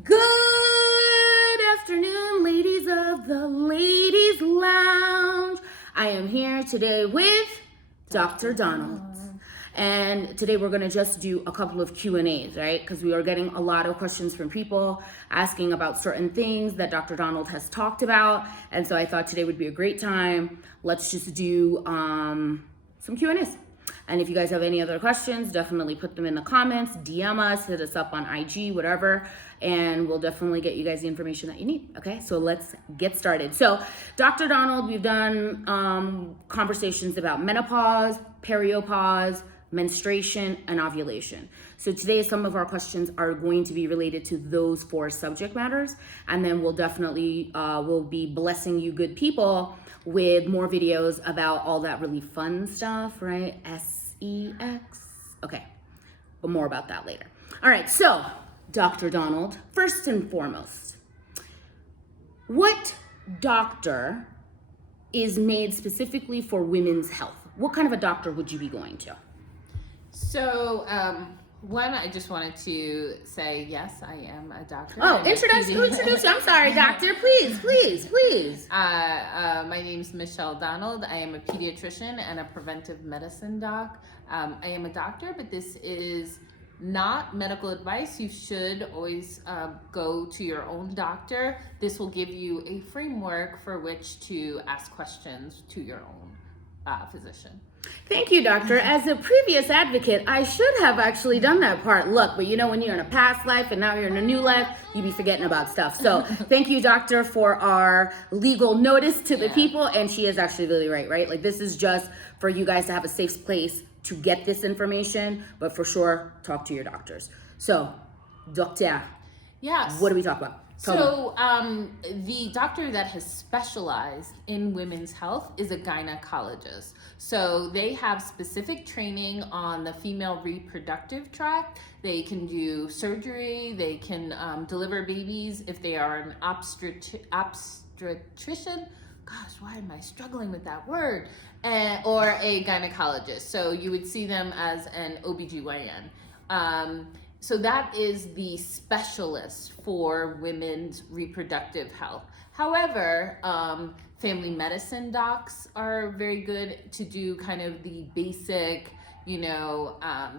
Good afternoon, ladies of the Ladies Lounge. I am here today with Dr. Donald. And today we're going to just do a couple of Q&As, right? Because we are getting a lot of questions from people asking about certain things that Dr. Donald has talked about. And so I thought today would be a great time. Let's just do some Q&As. And if you guys have any other questions, definitely put them in the comments, DM us, hit us up on IG, whatever, and we'll definitely get you guys the information that you need, okay? So let's get started. So Dr. Donald, we've done conversations about menopause, periopause, menstruation, and ovulation. So today some of our questions are going to be related to those four subject matters, and then we'll definitely we'll be blessing you good people with more videos about all that really fun stuff, right? SEX. Okay, but more about that later. All right, so Dr. Donald, first and foremost, what doctor is made specifically for women's health? What kind of a doctor would you be going to? So, one, I just wanted to say, yes, I am a doctor. Oh, introduce you. I'm sorry, doctor. Please. My name is Michelle Donald. I am a pediatrician and a preventive medicine doc. I am a doctor, but this is not medical advice. You should always go to your own doctor. This will give you a framework for which to ask questions to your own physician. Thank you, doctor. As a previous advocate, I should have actually done that part. Look, but you know, when you're in a past life and now you're in a new life, you be forgetting about stuff. So thank you, doctor, for our legal notice to the people. And she is actually really right? Like, this is just for you guys to have a safe place to get this information, but for sure, talk to your doctors. So, doctor, yes. What do we talk about? So, the doctor that has specialized in women's health is a gynecologist. So they have specific training on the female reproductive tract. They can do surgery. They can deliver babies if they are an obstetrician. Gosh, why am I struggling with that word? Or a gynecologist. So you would see them as an OBGYN. So that is the specialist for women's reproductive health. However, family medicine docs are very good to do kind of the basic,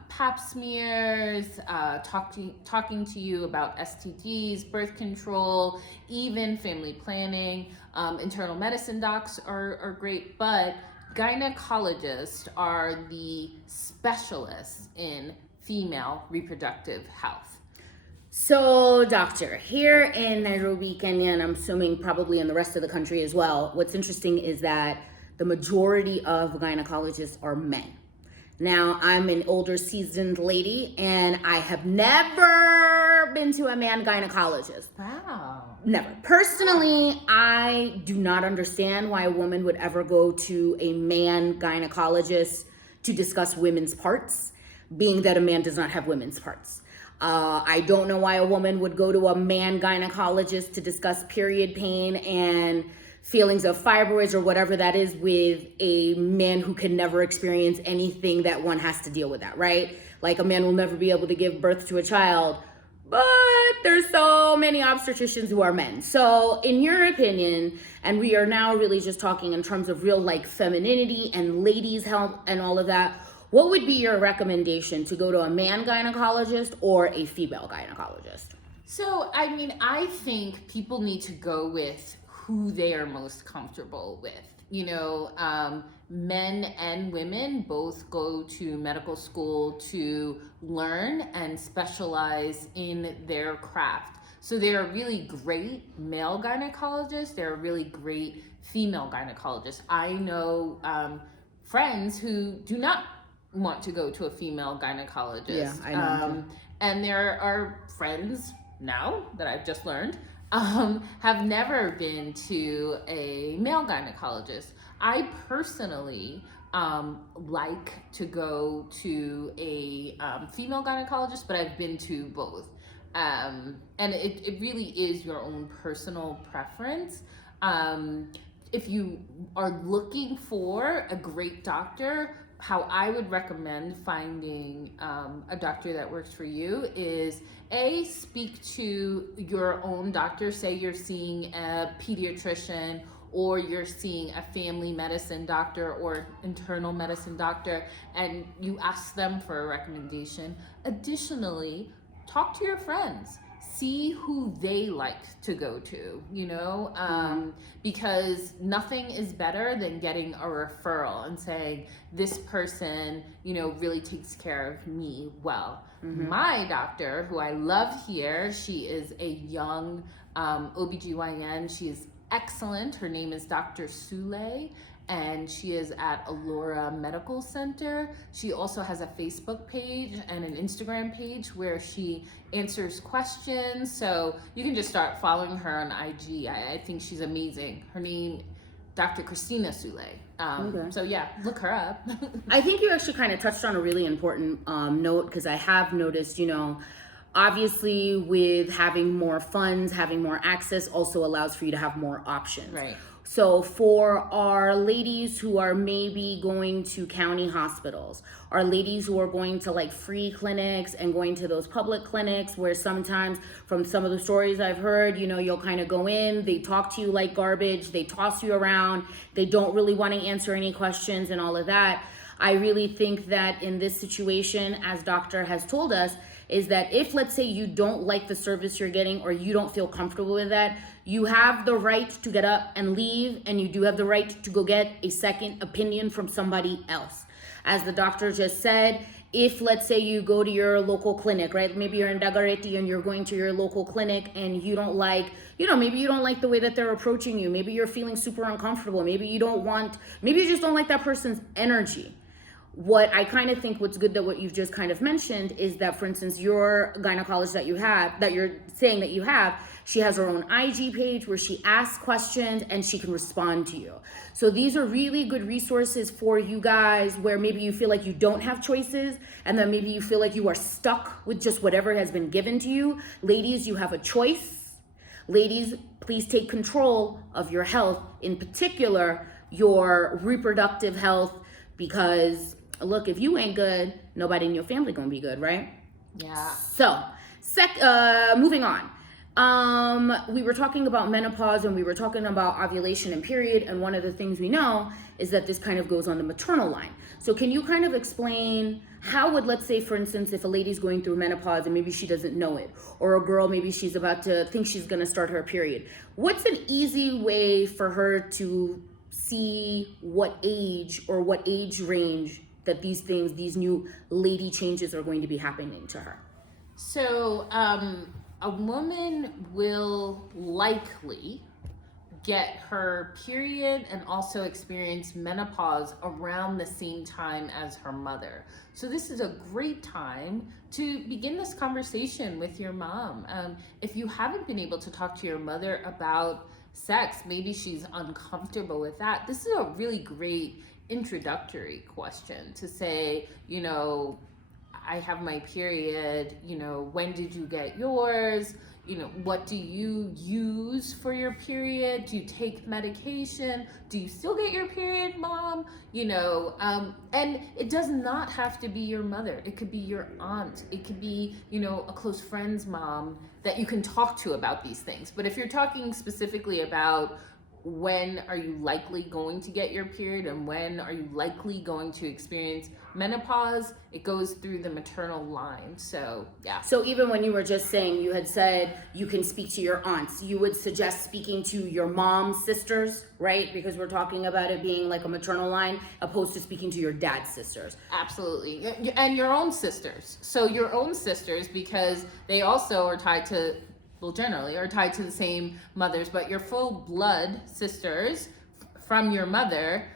pap smears, talking to you about STDs, birth control, even family planning. Internal medicine docs are great, but gynecologists are the specialists in female reproductive health. So, doctor, here in Nairobi, Kenya, and I'm assuming probably in the rest of the country as well, what's interesting is that the majority of gynecologists are men. Now, I'm an older, seasoned lady, and I have never been to a man gynecologist. Wow. Never. Personally, I do not understand why a woman would ever go to a man gynecologist to discuss women's parts, being that a man does not have women's parts. I don't know why a woman would go to a man gynecologist to discuss period pain and feelings of fibroids or whatever that is with a man who can never experience anything that one has to deal with that, right? Like, a man will never be able to give birth to a child, but there's so many obstetricians who are men. So in your opinion, and we are now really just talking in terms of real like femininity and ladies' health and all of that, what would be your recommendation to go to a man gynecologist or a female gynecologist? So, I think people need to go with who they are most comfortable with. Men and women both go to medical school to learn and specialize in their craft. So there are really great male gynecologists. There are really great female gynecologists. I know friends who do not want to go to a female gynecologist. Yeah, I know. And there are friends now that I've just learned have never been to a male gynecologist. I personally like to go to a female gynecologist, but I've been to both. And it really is your own personal preference. If you are looking for a great doctor, how I would recommend finding a doctor that works for you is speak to your own doctor. Say you're seeing a pediatrician, or you're seeing a family medicine doctor or internal medicine doctor, and you ask them for a recommendation. Additionally, talk to your friends. See who they like to go to, because nothing is better than getting a referral and saying, this person, really takes care of me well. My doctor, who I love here, she is a young OBGYN. She is excellent. Her name is Dr. Sule, and she is at Alora Medical Center. She also has a Facebook page and an Instagram page where she answers questions. So you can just start following her on IG. I think she's amazing. Her name, Dr. Christina Sule. Okay. So yeah, look her up. I think you actually kind of touched on a really important note, because I have noticed, obviously with having more funds, having more access also allows for you to have more options. Right. So for our ladies who are maybe going to county hospitals, our ladies who are going to like free clinics and going to those public clinics where sometimes from some of the stories I've heard, you'll kind of go in, they talk to you like garbage, they toss you around, they don't really want to answer any questions and all of that. I really think that in this situation, as doctor has told us, is that if, let's say, you don't like the service you're getting or you don't feel comfortable with that, you have the right to get up and leave, and you do have the right to go get a second opinion from somebody else. As the doctor just said, if, let's say, you go to your local clinic, right? Maybe you're in Dagareti and you're going to your local clinic and you don't like, maybe you don't like the way that they're approaching you. Maybe you're feeling super uncomfortable. Maybe you just don't like that person's energy. What I kind of think what's good that what you've just kind of mentioned is that, for instance, your gynecologist that you're saying that you have, she has her own IG page where she asks questions and she can respond to you. So these are really good resources for you guys where maybe you feel like you don't have choices, and then maybe you feel like you are stuck with just whatever has been given to you. Ladies, you have a choice. Ladies, please take control of your health, in particular, your reproductive health, because look, if you ain't good, nobody in your family gonna be good, right? Yeah. So, moving on. We were talking about menopause and we were talking about ovulation and period, and one of the things we know is that this kind of goes on the maternal line. So can you kind of explain how would, let's say, for instance, if a lady's going through menopause and maybe she doesn't know it, or a girl, maybe she's about to think she's gonna start her period, what's an easy way for her to see what age or what age range that these new lady changes are going to be happening to her? So a woman will likely get her period and also experience menopause around the same time as her mother. So this is a great time to begin this conversation with your mom. If you haven't been able to talk to your mother about sex, maybe she's uncomfortable with that, this is a really great introductory question to say, I have my period, when did you get yours? What do you use for your period? Do you take medication? Do you still get your period, mom? And it does not have to be your mother. It could be your aunt. It could be, a close friend's mom that you can talk to about these things. But if you're talking specifically about when are you likely going to get your period and when are you likely going to experience menopause, it goes through the maternal line. So yeah. So even when you were just saying, you had said you can speak to your aunts, you would suggest speaking to your mom's sisters, right? Because we're talking about it being like a maternal line opposed to speaking to your dad's sisters. Absolutely. And your own sisters. So your own sisters, because they also are tied to, generally are tied to the same mothers, but your full blood sisters from your mother,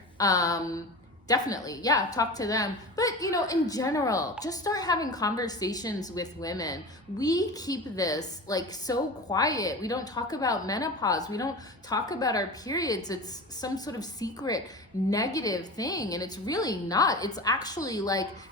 definitely, yeah, talk to them. But, in general, just start having conversations with women. We keep this so quiet. We don't talk about menopause. We don't talk about our periods. It's some sort of secret negative thing, and it's really not. It's actually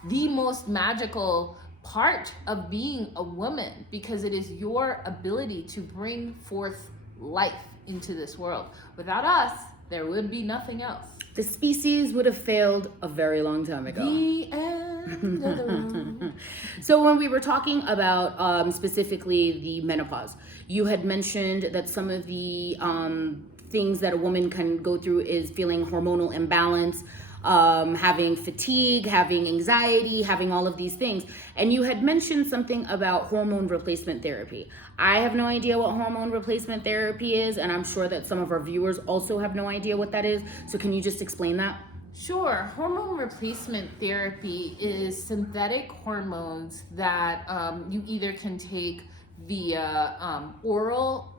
the most magical part of being a woman, because it is your ability to bring forth life into this world. Without us, there would be nothing else. The species would have failed a very long time ago. The end of the road. So when we were talking about specifically the menopause, you had mentioned that some of the things that a woman can go through is feeling hormonal imbalance, having fatigue, having anxiety, having all of these things. And you had mentioned something about hormone replacement therapy. I have no idea what hormone replacement therapy is, and I'm sure that some of our viewers also have no idea what that is. So can you just explain that? Sure. Hormone replacement therapy is synthetic hormones that you either can take via oral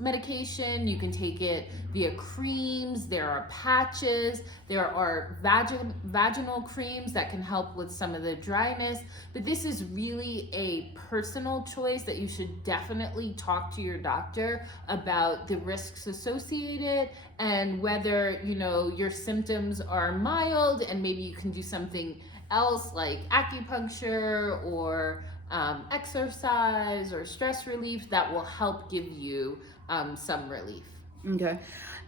medication, you can take it via creams, there are patches, there are vaginal creams that can help with some of the dryness, but this is really a personal choice that you should definitely talk to your doctor about the risks associated and whether, you know, your symptoms are mild and maybe you can do something else like acupuncture or exercise or stress relief that will help give you some relief. Okay.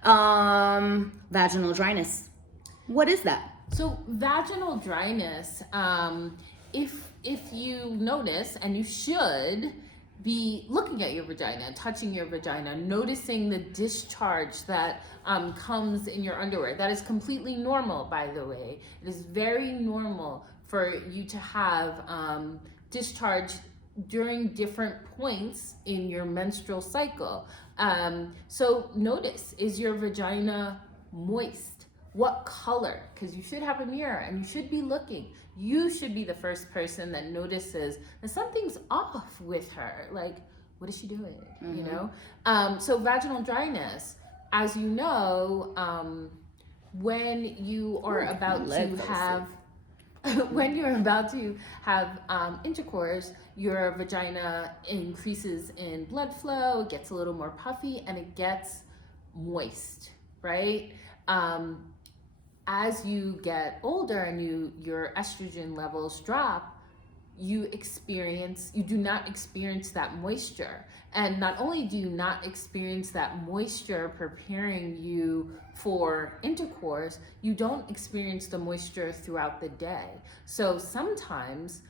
Vaginal dryness. What is that? So vaginal dryness, if you notice, and you should be looking at your vagina, touching your vagina, noticing the discharge that comes in your underwear. That is completely normal, by the way. It is very normal for you to have discharge during different points in your menstrual cycle. So notice, is your vagina moist? What color? Because you should have a mirror and you should be looking. You should be the first person that notices that something's off with her. Like, what is she doing? You know? So vaginal dryness, as you know, when you are about to have intercourse, your vagina increases in blood flow, it gets a little more puffy, and it gets moist, right? As you get older and your estrogen levels drop, you do not experience that moisture. And not only do you not experience that moisture preparing you for intercourse, you don't experience the moisture throughout the day. So sometimes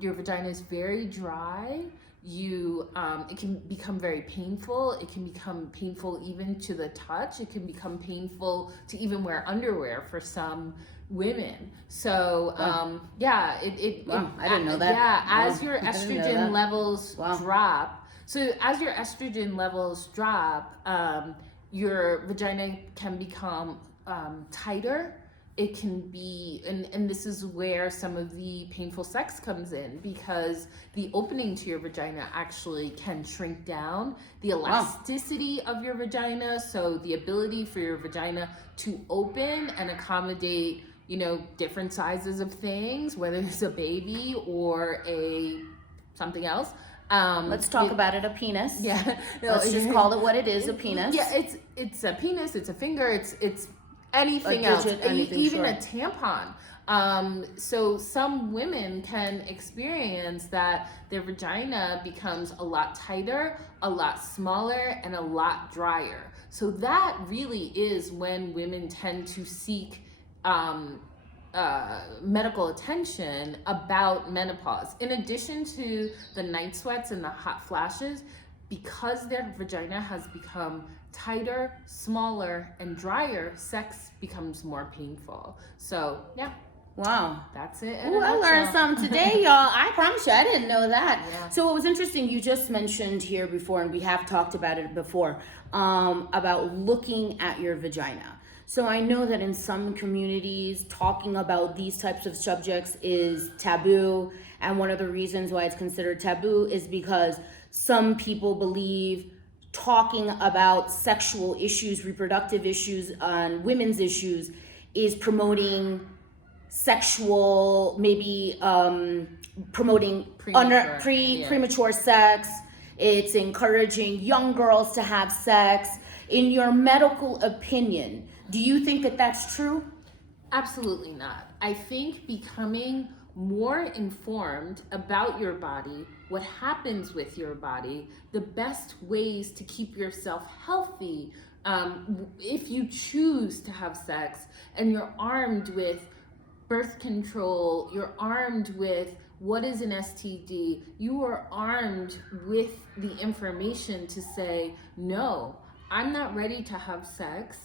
your vagina is very dry. It can become very painful. It can become painful even to the touch. It can become painful to even wear underwear for some women. So Wow. I didn't know that. Yeah, as Wow. your I didn't know estrogen that. levels Wow. drop. So as your estrogen levels drop, your vagina can become tighter. It can be, and this is where some of the painful sex comes in, because the opening to your vagina actually can shrink down. The elasticity of your vagina, so the ability for your vagina to open and accommodate, you know, different sizes of things, whether it's a baby or something else. Let's talk about it, a penis. Yeah. Let's just call it what it is, a penis. Yeah, it's a penis, it's a finger, it's anything A else, digit, anything, even sure. a tampon. So some women can experience that their vagina becomes a lot tighter, a lot smaller, and a lot drier. So that really is when women tend to seek medical attention about menopause. In addition to the night sweats and the hot flashes, because their vagina has become tighter, smaller, and drier, sex becomes more painful. So yeah, Wow. that's it. Ooh, I learned something today, y'all. I promise you, I didn't know that. Yeah. So what was interesting, you just mentioned here before, and we have talked about it before, about looking at your vagina. So I know that in some communities, talking about these types of subjects is taboo. And one of the reasons why it's considered taboo is because some people believe talking about sexual issues, reproductive issues, and women's issues is promoting sexual, maybe promoting premature sex. It's encouraging young girls to have sex. In your medical opinion, do you think that that's true? Absolutely not. I think becoming more informed about your body, what happens with your body, the best ways to keep yourself healthy If you choose to have sex and you're armed with birth control, you're armed with what is an STD, you are armed with the information to say, no, I'm not ready to have sex.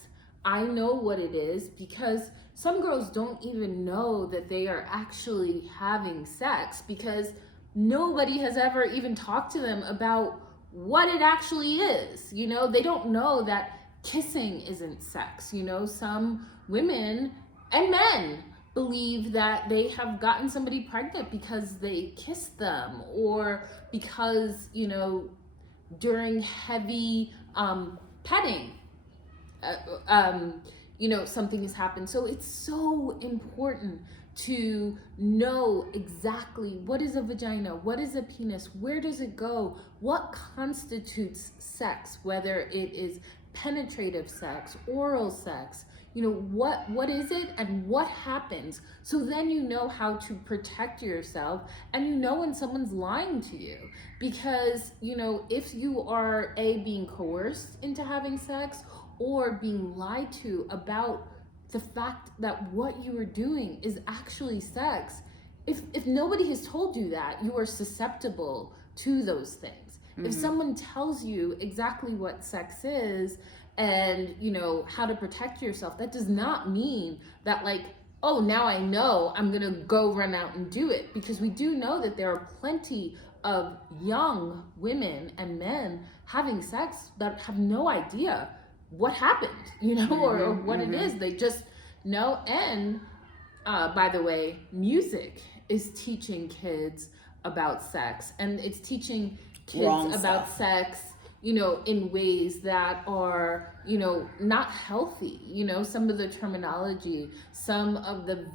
I know what it is, because some girls don't even know that they are actually having sex because nobody has ever even talked to them about what it actually is. You know, they don't know that kissing isn't sex. You know, some women and men believe that they have gotten somebody pregnant because they kissed them, or because, you know, during heavy petting, you know, something has happened. So it's so important to know exactly what is a vagina, what is a penis, where does it go, what constitutes sex, whether it is penetrative sex, oral sex, you know, what is it and what happens. So then you know how to protect yourself, and you know when someone's lying to you. Because, you know, if you are being coerced into having sex, or being lied to about the fact that what you are doing is actually sex, if nobody has told you that, you are susceptible to those things. If someone tells you exactly what sex is and, you know, how to protect yourself, that does not mean that, like, oh, now I know, I'm gonna go run out and do it. Because we do know that there are plenty of young women and men having sex that have no idea what happened, you know, or what it is. They just know. And by the way, music is teaching kids about sex, and it's teaching kids about sex, you know, in ways that are, you know, not healthy. You know, some of the terminology, some of the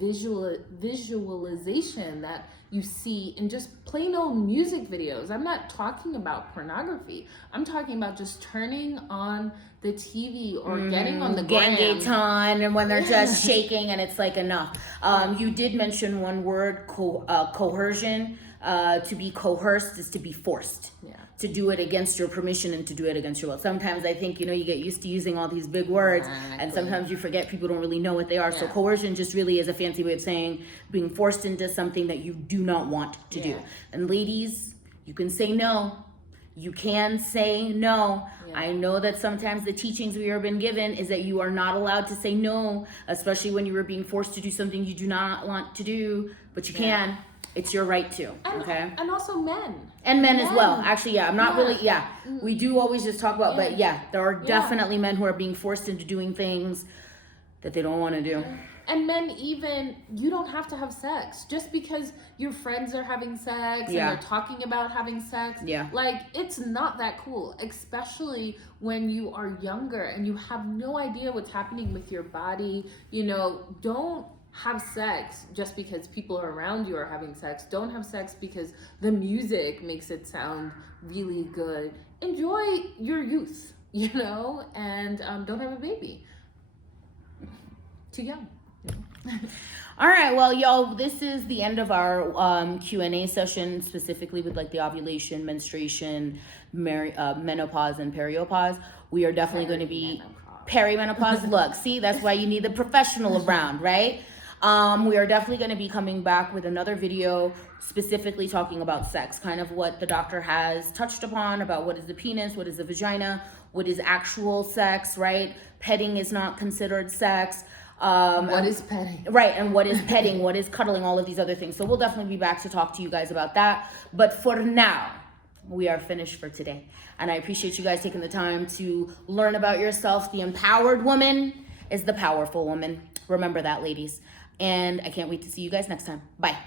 visualization that you see in just plain old music videos. I'm not talking about pornography. I'm talking about just turning on the TV or getting on the gram. Gengaeton, and when they're just shaking and it's like enough. You did mention one word, coercion. To be coerced is to be forced. Yeah. To do it against your permission and to do it against your will. Sometimes I think, you know, you get used to using all these big words, and sometimes you forget people don't really know what they are. So coercion just really is a fancy way of saying being forced into something that you do not want to do. And ladies, you can say no. You can say no. I know that sometimes the teachings we have been given is that you are not allowed to say no, especially when you are being forced to do something you do not want to do, but you can. It's your right to, okay? And also men. And men as well. Actually, I'm not really, we do always just talk about, but there are definitely men who are being forced into doing things that they don't want to do. And men, even, you don't have to have sex. Just because your friends are having sex and they're talking about having sex, like, it's not that cool. Especially when you are younger and you have no idea what's happening with your body. You know, don't have sex just because people around you are having sex. Don't have sex because the music makes it sound really good. Enjoy your youth, you know, and don't have a baby. Too young. All right, well, y'all, this is the end of our Q&A session, specifically with like the ovulation, menstruation, menopause, and periopause. We are definitely going to be perimenopause. Look, see, that's why you need the professional around, right? We are definitely going to be coming back with another video specifically talking about sex, kind of what the doctor has touched upon about what is the penis, what is the vagina, what is actual sex, right? Petting is not considered sex. What is petting? Right, and what is petting, what is cuddling, all of these other things. So we'll definitely be back to talk to you guys about that. But for now, we are finished for today. And I appreciate you guys taking the time to learn about yourself. The empowered woman is the powerful woman. Remember that, ladies. And I can't wait to see you guys next time. Bye.